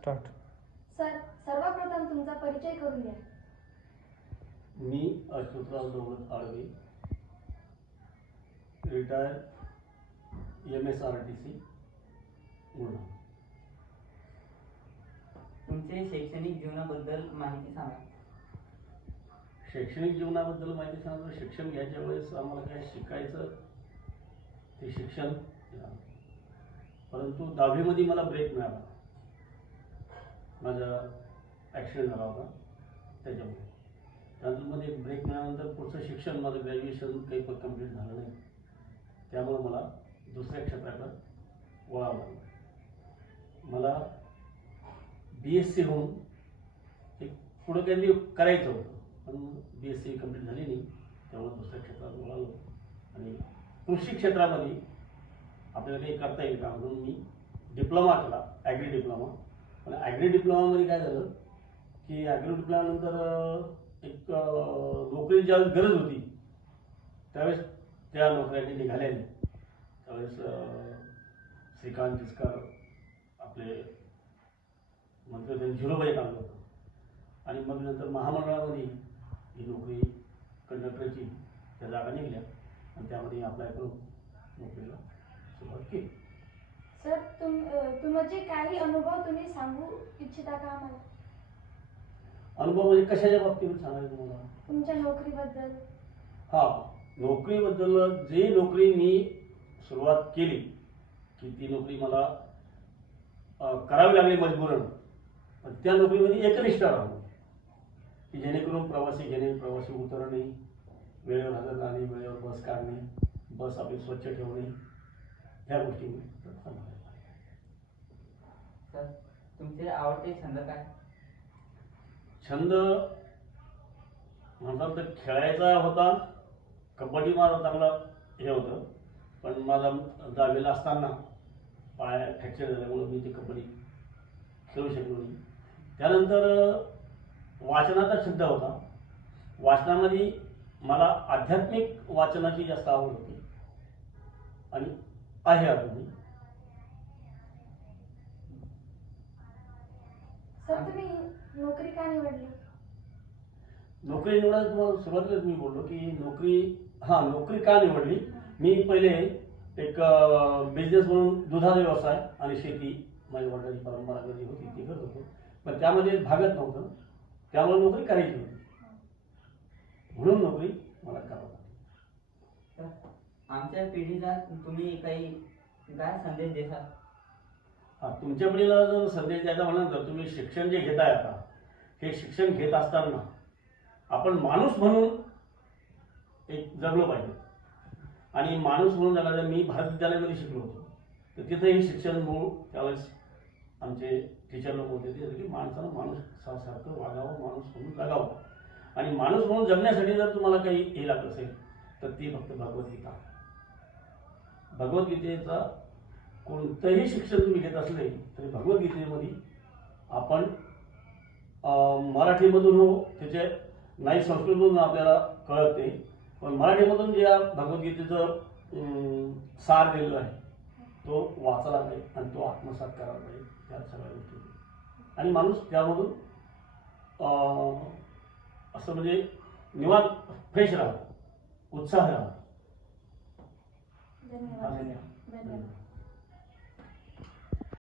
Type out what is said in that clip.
Start. Sir, सर्वप्रथम तुमचा परिचय करून द्या. मी अशोकराव दौलत आळवे, रिटायर MSRTC बुलढाणा. तुमचे शैक्षणिक जीवनाबद्दल माहिती सांगा. शैक्षणिक जीवनाबद्दल माहिती सांगतो. शिक्षण घ्यायच्या वेळेस आम्हाला काय शिकायचं ते शिक्षण मिळालं, परंतु 10वीमध्ये मला ब्रेक मिळाला. माझा ॲक्सिडेंट झाला होता त्याच्यामुळे. त्यानंतर एक ब्रेक मिळाल्यानंतर पुढचं शिक्षण माझं ग्रॅज्युएशन काही पण कंप्लीट झालं नाही. त्यामुळे मला दुसऱ्या क्षेत्राकडं वळावं लागलं. मला BSc होऊन एक पुढं काहीतरी करायचं होतं, पण BSc कंप्लीट झाली नाही. त्यामुळे दुसऱ्या क्षेत्रात वळालो आणि कृषी क्षेत्रामध्ये आपल्याला काही करता येईल का म्हणून मी डिप्लोमा केला, ॲग्री डिप्लोमा. पण ॲग्री डिप्लोमामध्ये काय झालं की ॲग्री डिप्लोमानंतर एक नोकरी ज्यावेळेस गरज होती त्यावेळेस त्या नोकऱ्या निघाल्या नाही. त्यावेळेस श्रीकांत जिचकार आपले मंत्री त्यांनी 0 बजेट आणलं होतं आणि मग नंतर महामंडळामध्ये ही नोकरी कंडक्टरची त्या जागा निघल्या आणि त्यामध्ये अप्लाय करून नोकरीला सुरुवात केली. सर, तुमचे काही अनुभव तुम्ही सांगू इच्छिता का आम्हाला? अनुभव म्हणजे कशाच्या बाबतीत सांगायचं तुम्हाला? तुमच्या नोकरीबद्दल. नोकरीबद्दल जी नोकरी मी सुरुवात केली की ती नोकरी मला करावी लागली मजबूरन. पण त्या नोकरीमध्ये एकनिष्ठ राहणं की जेणेकरून प्रवासी घेणे, प्रवासी उतरणे, वेळेवर हजर राहणे, वेळेवर बस काढणे, बस आपली स्वच्छ ठेवणे, ह्या गोष्टी मी सांभाळल्या. सर, तुमचे आवडते छंद काय? छंद म्हणतात तर खेळायचा होता. कबड्डी माझा चांगला हे होतं, पण माझा 10वीला असताना पाय फ्रॅक्चर झाल्यामुळे मी ते कबड्डी खेळू शकलो नाही. त्यानंतर वाचनाचा छंद होता. वाचनामध्ये मला आध्यात्मिक वाचनाची जास्त आवड होती आणि आहे अजूनही. सर, तुम्ही नोकरी का निवडली? नोकरी निवडायला तुम्हाला सुरुवातीलाच मी बोललो की नोकरी का निवडली. मी पहिले एक बिझनेस म्हणून दुधाचा व्यवसाय आणि शेती माझ्या वडिलांची परंपरा कधी होती ती करत होतो, पण त्यामध्ये भागत नव्हतं. त्यामुळे नोकरी करायची होती, म्हणून नोकरी मला करावं लागली. आमच्या पिढीला तुम्ही काही काय संदेश देता? तुमच्या पिढीला जर संदेश द्यायचा म्हणाल तर तुम्ही शिक्षण जे घेताय आता, हे शिक्षण घेत असताना आपण माणूस म्हणून एक जगलो पाहिजे. आणि माणूस म्हणून जगायला मी भारत विद्यालयामध्ये शिकलो होतो, तर तिथंही शिक्षण मूळ त्यावेळेस आमचे टीचर लोक होते ते की माणसानं माणूसासारखं वागावं, माणूस म्हणून जगावं. आणि माणूस म्हणून जगण्यासाठी जर तुम्हाला काही हे लागत असेल तर ती फक्त भगवद्गीता. भगवद्गीतेचा कोणतंही शिक्षण तुम्ही घेत असले तरी भगवद्गीतेमध्ये आपण मराठीमधून हो, त्याचे नाही संस्कृतमधून आपल्याला कळते, पण मराठीमधून जे भगवद्गीतेचं सार दिलेलं आहे तो वाचायला पाहिजे आणि तो आत्मसात करायला पाहिजे त्या सगळ्या गोष्टी. आणि माणूस त्यामधून असं म्हणजे निवांत फ्रेश राहा, उत्साह राहा. धन्यवाद.